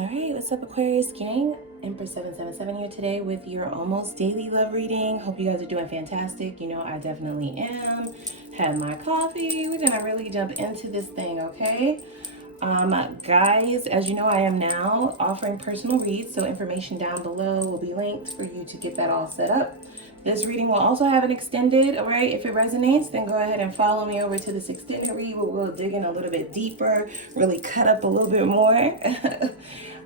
Alright, what's up, Aquarius gang? Empress 777 here today with your almost daily love reading. Hope you guys are doing fantastic. You know, I definitely am. Had my coffee. We're gonna really jump into this thing, okay? Guys, as you know, I am now offering personal reads, so information down below will be linked for you to get that all set up. This reading will also have an extended, all right? If it resonates, then go ahead and follow me over to this extended read where we'll dig in a little bit deeper, really cut up a little bit more.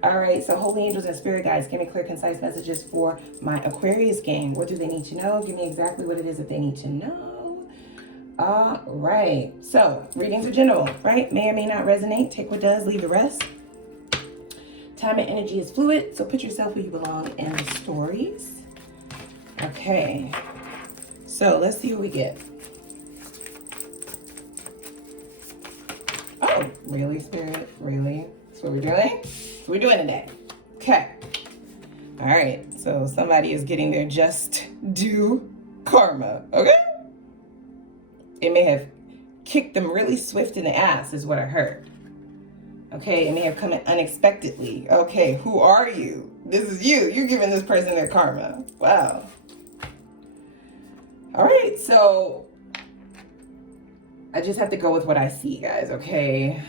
All right, so holy angels and spirit guides, give me clear, concise messages for my Aquarius gang. What do they need to know? Give me exactly what it is that they need to know. All right, so readings are general, right? May or may not resonate. Take what does, leave the rest. Time and energy is fluid, so put yourself where you belong in the stories. Okay, so let's see what we get. Oh, really, Spirit? Really? That's what we're doing? That's what we're doing today. Okay. All right, so somebody is getting their just due karma, okay? It may have kicked them really swift in the ass, is what I heard. Okay, it may have come in unexpectedly. Okay, who are you? This is you. You're giving this person their karma. Wow. All right, so I just have to go with what I see, guys, okay?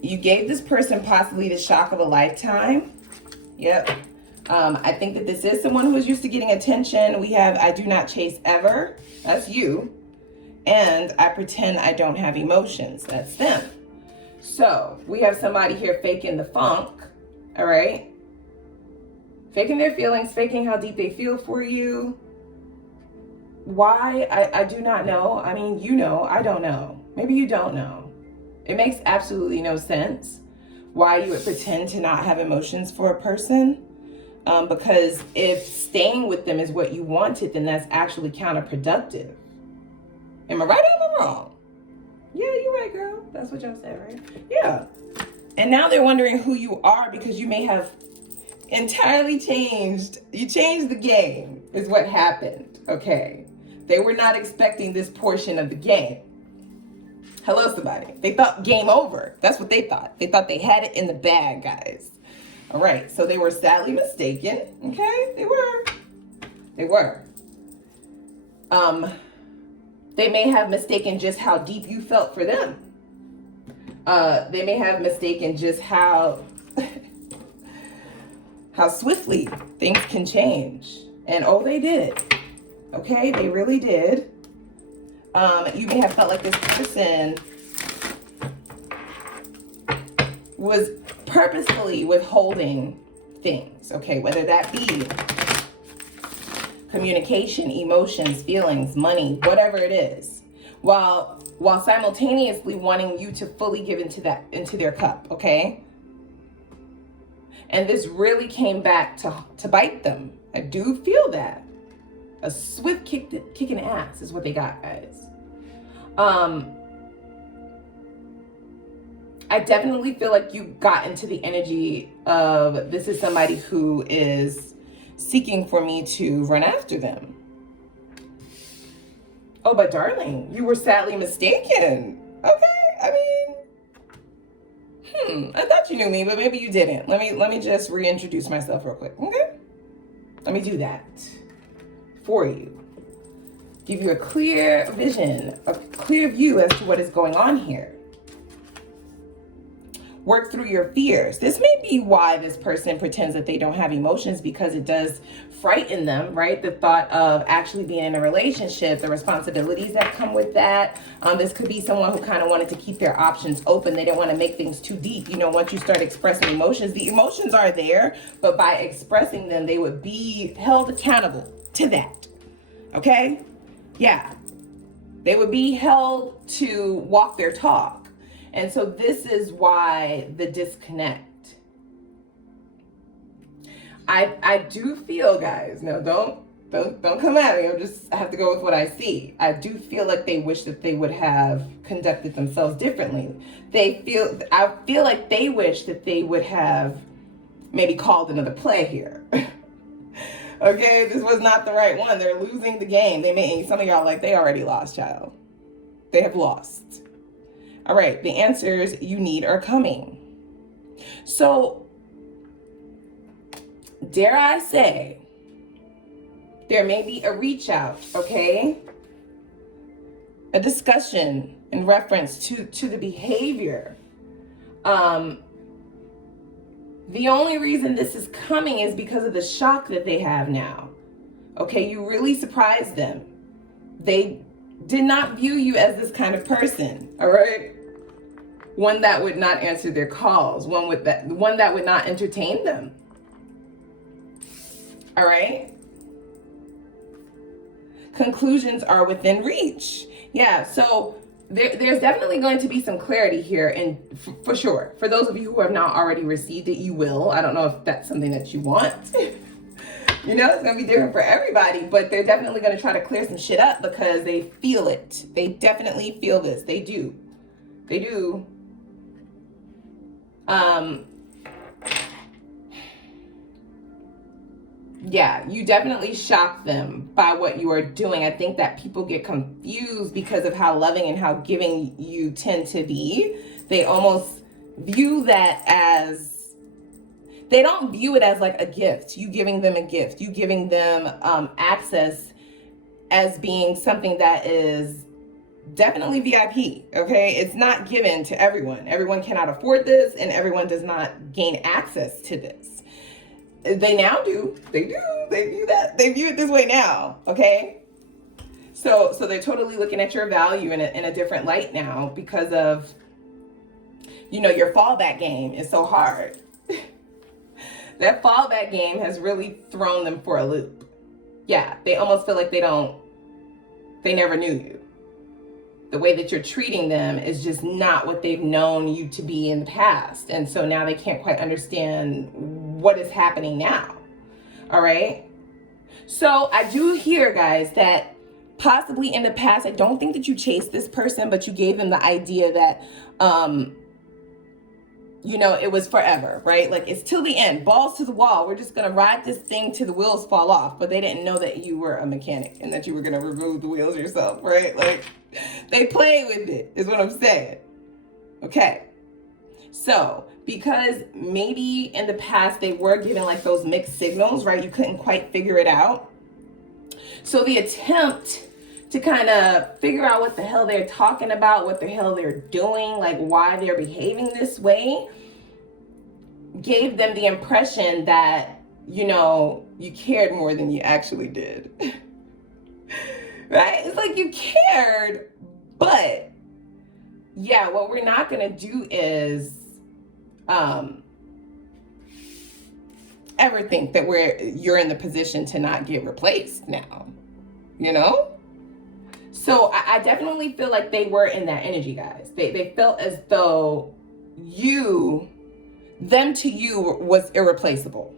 You gave this person possibly the shock of a lifetime. Yep. I think that this is someone who is used to getting attention. We have I do not chase ever. That's you. And I pretend I don't have emotions. That's them. So we have somebody here faking the funk, all right? Faking their feelings, faking how deep they feel for you. Why? I do not know. I mean, you know, I don't know. Maybe you don't know. It makes absolutely no sense why you would pretend to not have emotions for a person. Because if staying with them is what you wanted, then that's actually counterproductive. Am I right or am I wrong? Yeah, you're right, girl. That's what y'all said, right? Yeah. And now they're wondering who you are because you may have entirely changed. You changed the game is what happened, okay? They were not expecting this portion of the game. Hello, somebody. They thought game over. That's what they thought. They thought they had it in the bag, guys. All right, so they were sadly mistaken, okay? They were. They may have mistaken just how deep you felt for them. They may have mistaken just how swiftly things can change. And oh, they did. Okay, they really did. You may have felt like this person was purposefully withholding things, okay? Whether that be communication, emotions, feelings, money, whatever it is, while simultaneously wanting you to fully give into their cup, okay? And this really came back to bite them. I do feel that. A swift kicking ass is what they got, guys. I definitely feel like you got into the energy of this is somebody who is seeking for me to run after them. Oh, but darling, you were sadly mistaken. Okay, I mean, I thought you knew me, but maybe you didn't. Let me just reintroduce myself real quick, okay? Let me do that for you. Give you a clear vision, a clear view as to what is going on here. Work through your fears. This may be why this person pretends that they don't have emotions, because it does frighten them, right? The thought of actually being in a relationship, the responsibilities that come with that. This could be someone who kind of wanted to keep their options open. They didn't want to make things too deep. You know, once you start expressing emotions, the emotions are there, but by expressing them, they would be held accountable to that. Okay? Yeah. They would be held to walk their talk. And so this is why the disconnect. I do feel, guys, no, don't come at me. I have to go with what I see. I do feel like they wish that they would have conducted themselves differently. I feel like they wish that they would have maybe called another play here. Okay, this was not the right one. They're losing the game. Some of y'all like, they already lost, child. They have lost. All right, the answers you need are coming. So, dare I say, there may be a reach out, okay? A discussion in reference to the behavior. The only reason this is coming is because of the shock that they have now. Okay, you really surprised them. They did not view you as this kind of person, all right? One that would not answer their calls, one that would not entertain them. All right? Conclusions are within reach. Yeah, so there's definitely going to be some clarity here, and for sure, for those of you who have not already received it, you will. I don't know if that's something that you want. You know, it's going to be different for everybody, but they're definitely going to try to clear some shit up because they feel it. They definitely feel this. They do. They do. Yeah, you definitely shock them by what you are doing. I think that people get confused because of how loving and how giving you tend to be. They almost view that as, they don't view it as like a gift. You giving them a gift, you giving them access as being something that is definitely VIP, okay? It's not given to everyone. Everyone cannot afford this, and everyone does not gain access to this. They now do. They do. They view that. They view it this way now, okay? So they're totally looking at your value in a different light now because of, you know, your fallback game is so hard. That fallback game has really thrown them for a loop. Yeah, they almost feel like they never knew you. The way that you're treating them is just not what they've known you to be in the past. And so now they can't quite understand what is happening now. All right. So I do hear, guys, that possibly in the past, I don't think that you chased this person, but you gave them the idea that, you know, it was forever, right? Like it's till the end, balls to the wall. We're just going to ride this thing till the wheels fall off. But they didn't know that you were a mechanic and that you were going to remove the wheels yourself, right? Like they play with it is what I'm saying. Okay. So because maybe in the past they were giving like those mixed signals, right? You couldn't quite figure it out. So the attempt to kind of figure out what the hell they're talking about, what the hell they're doing, like why they're behaving this way, gave them the impression that, you know, you cared more than you actually did. Right? It's like you cared, but yeah, what we're not going to do is ever think that you're in the position to not get replaced now, you know? So I definitely feel like they were in that energy, guys. They felt as though them to you was irreplaceable.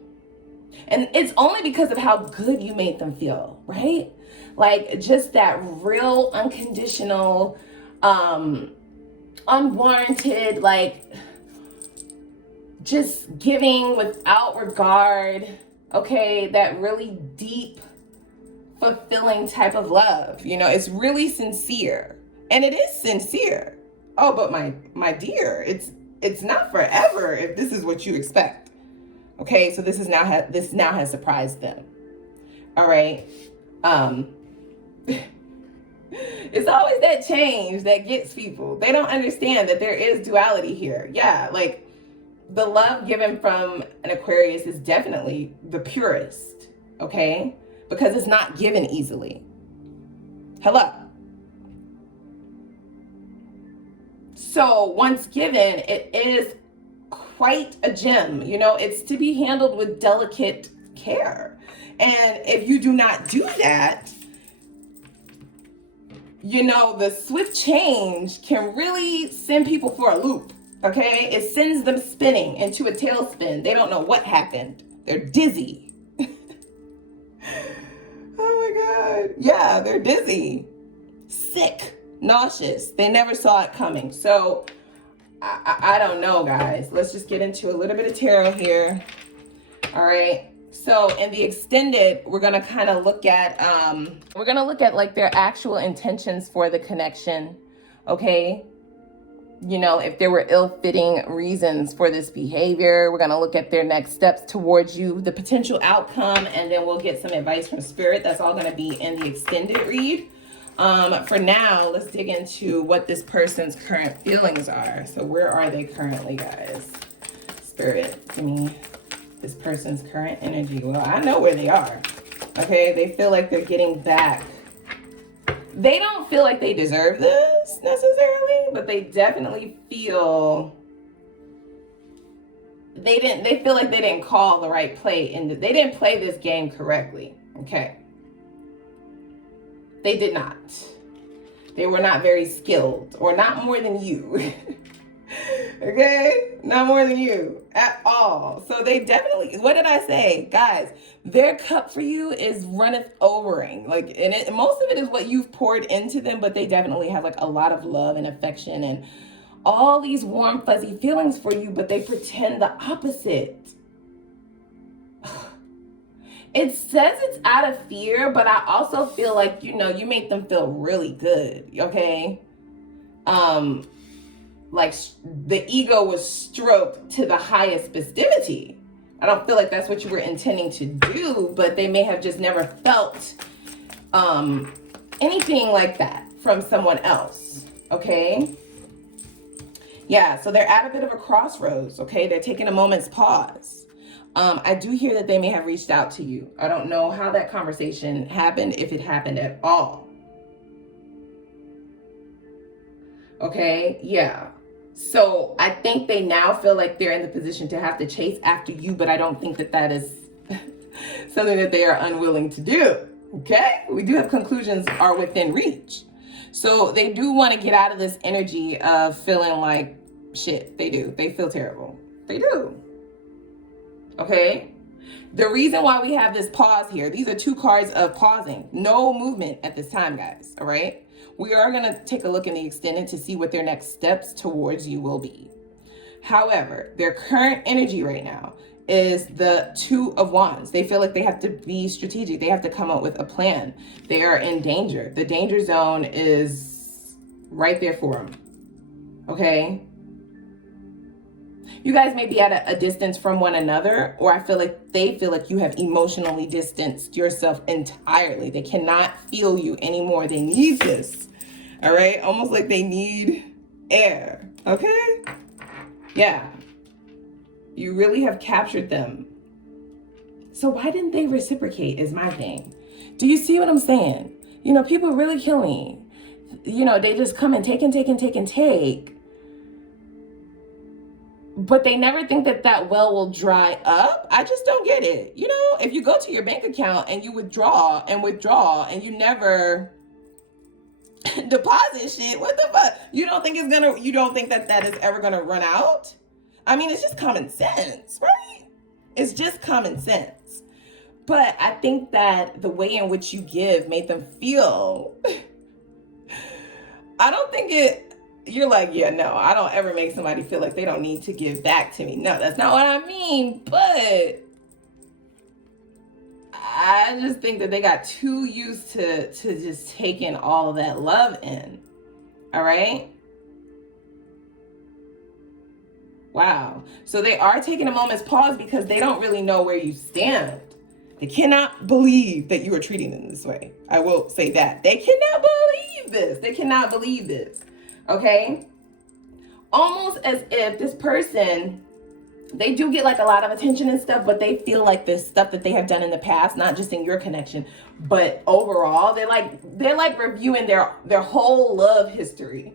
And it's only because of how good you made them feel, right? Like just that real unconditional, unwarranted, like just giving without regard, okay? That really deep, fulfilling type of love. You know, it's really sincere, and it is sincere. Oh, but my dear, it's not forever if this is what you expect. Okay, so this now has surprised them. All right. It's always that change that gets people. They don't understand that there is duality here. Yeah, like the love given from an Aquarius is definitely the purest, okay? Because it's not given easily. Hello. So once given, it is quite a gem. You know, it's to be handled with delicate care. And if you do not do that, you know, the swift change can really send people for a loop, okay? It sends them spinning into a tailspin. They don't know what happened. They're dizzy. Oh my God. Yeah, they're dizzy, sick, nauseous. They never saw it coming. So I don't know, guys. Let's just get into a little bit of tarot here. All right. So in the extended, we're going to kind of look at, like their actual intentions for the connection. Okay. you know, if there were ill-fitting reasons for this behavior. We're going to look at their next steps towards you, the potential outcome, and then we'll get some advice from Spirit. That's all going to be in the extended read. For now, let's dig into what this person's current feelings are. So where are they currently, guys? Spirit, give me this person's current energy. Well, I know where they are. Okay, they feel like they're getting back. They don't feel like they deserve this necessarily, but they definitely feel they feel like they didn't call the right play and they didn't play this game correctly. Okay. They did not. They were not very skilled, or not more than you. Okay? Not more than you at all. So they definitely, what did I say? Guys, their cup for you is runneth overing. Like, and most of it is what you've poured into them, but they definitely have like a lot of love and affection and all these warm, fuzzy feelings for you, but they pretend the opposite. It says it's out of fear, but I also feel like, you know, you make them feel really good, okay? Like the ego was stroked to the highest festivity. I don't feel like that's what you were intending to do, but they may have just never felt anything like that from someone else, okay? Yeah, so they're at a bit of a crossroads, okay? They're taking a moment's pause. I do hear that they may have reached out to you. I don't know how that conversation happened, if it happened at all. Okay, yeah. So I think they now feel like they're in the position to have to chase after you, but I don't think that that is something that they are unwilling to do. Okay, we do have conclusions are within reach. So they do want to get out of this energy of feeling like shit. They do. They feel terrible. They do. Okay. The reason why we have this pause here, these are two cards of pausing. No movement at this time, guys. All right. We are going to take a look in the extended to see what their next steps towards you will be. However, their current energy right now is the Two of Wands. They feel like they have to be strategic. They have to come up with a plan. They are in danger. The danger zone is right there for them. Okay. You guys may be at a distance from one another, or I feel like they feel like you have emotionally distanced yourself entirely. They cannot feel you anymore. They need this. All right. Almost like they need air. Okay. Yeah. You really have captured them. So why didn't they reciprocate is my thing. Do you see what I'm saying? You know, people really kill me. You know, they just come and take and take and take and take. But they never think that that well will dry up. I just don't get it. You know, if you go to your bank account and you withdraw and you never deposit shit, what the fuck? You don't think that that is ever gonna run out? I mean, it's just common sense, right? It's just common sense. But I think that the way in which you give made them feel, I don't think you're like, yeah, no, I don't ever make somebody feel like they don't need to give back to me. No, that's not what I mean. But I just think that they got too used to just taking all of that love in. All right. Wow. So they are taking a moment's pause because they don't really know where you stand. They cannot believe that you are treating them this way. I will say that. They cannot believe this. They cannot believe this. Okay? Almost as if this person, they do get like a lot of attention and stuff, but they feel like this stuff that they have done in the past, not just in your connection, but overall, they're like reviewing their whole love history,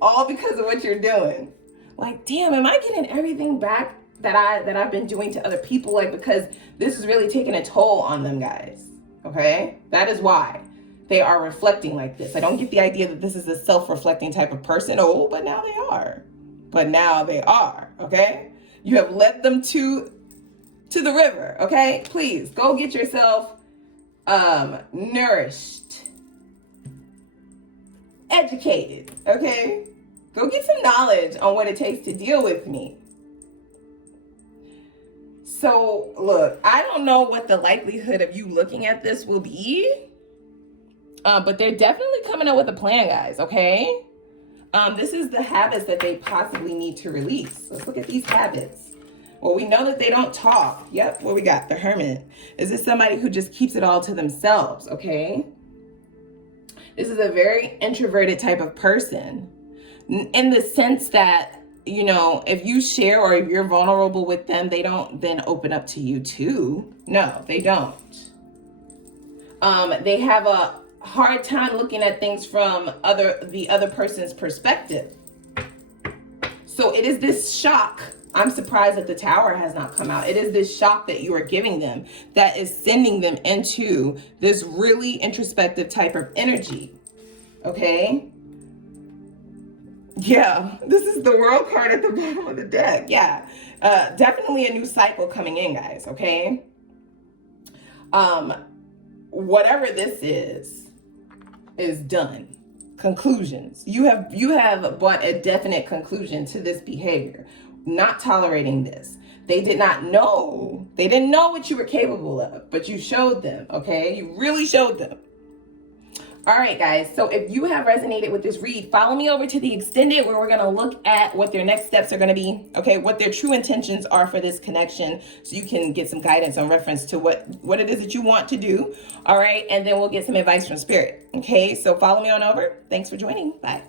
all because of what you're doing. Like, damn, am I getting everything back that I've been doing to other people? Like, because this is really taking a toll on them, guys. Okay? That is why they are reflecting like this. I don't get the idea that this is a self-reflecting type of person. Oh, but now they are. But now they are. Okay? You have led them to the river. Okay? Please go get yourself nourished, educated. Okay? Go get some knowledge on what it takes to deal with me. So, look, I don't know what the likelihood of you looking at this will be. But they're definitely coming up with a plan, guys, okay? This is the habits that they possibly need to release. Let's look at these habits. Well, we know that they don't talk. Yep, what we got? The Hermit. Is this somebody who just keeps it all to themselves, okay? This is a very introverted type of person, in the sense that, you know, if you share or if you're vulnerable with them, they don't then open up to you too. No, they don't. They have a hard time looking at things from the other person's perspective. So it is this shock. I'm surprised that the Tower has not come out. It is this shock that you are giving them that is sending them into this really introspective type of energy. Okay? Yeah, this is the World card at the bottom of the deck. Yeah, definitely a new cycle coming in, guys. Okay? Whatever this is done. Conclusions. You have brought a definite conclusion to this behavior. Not tolerating this. They did not know. They didn't know what you were capable of, but you showed them, okay? You really showed them. All right, guys. So if you have resonated with this read, follow me over to the extended where we're going to look at what their next steps are going to be, okay? What their true intentions are for this connection so you can get some guidance on reference to what it is that you want to do, all right? And then we'll get some advice from Spirit, okay? So follow me on over. Thanks for joining. Bye.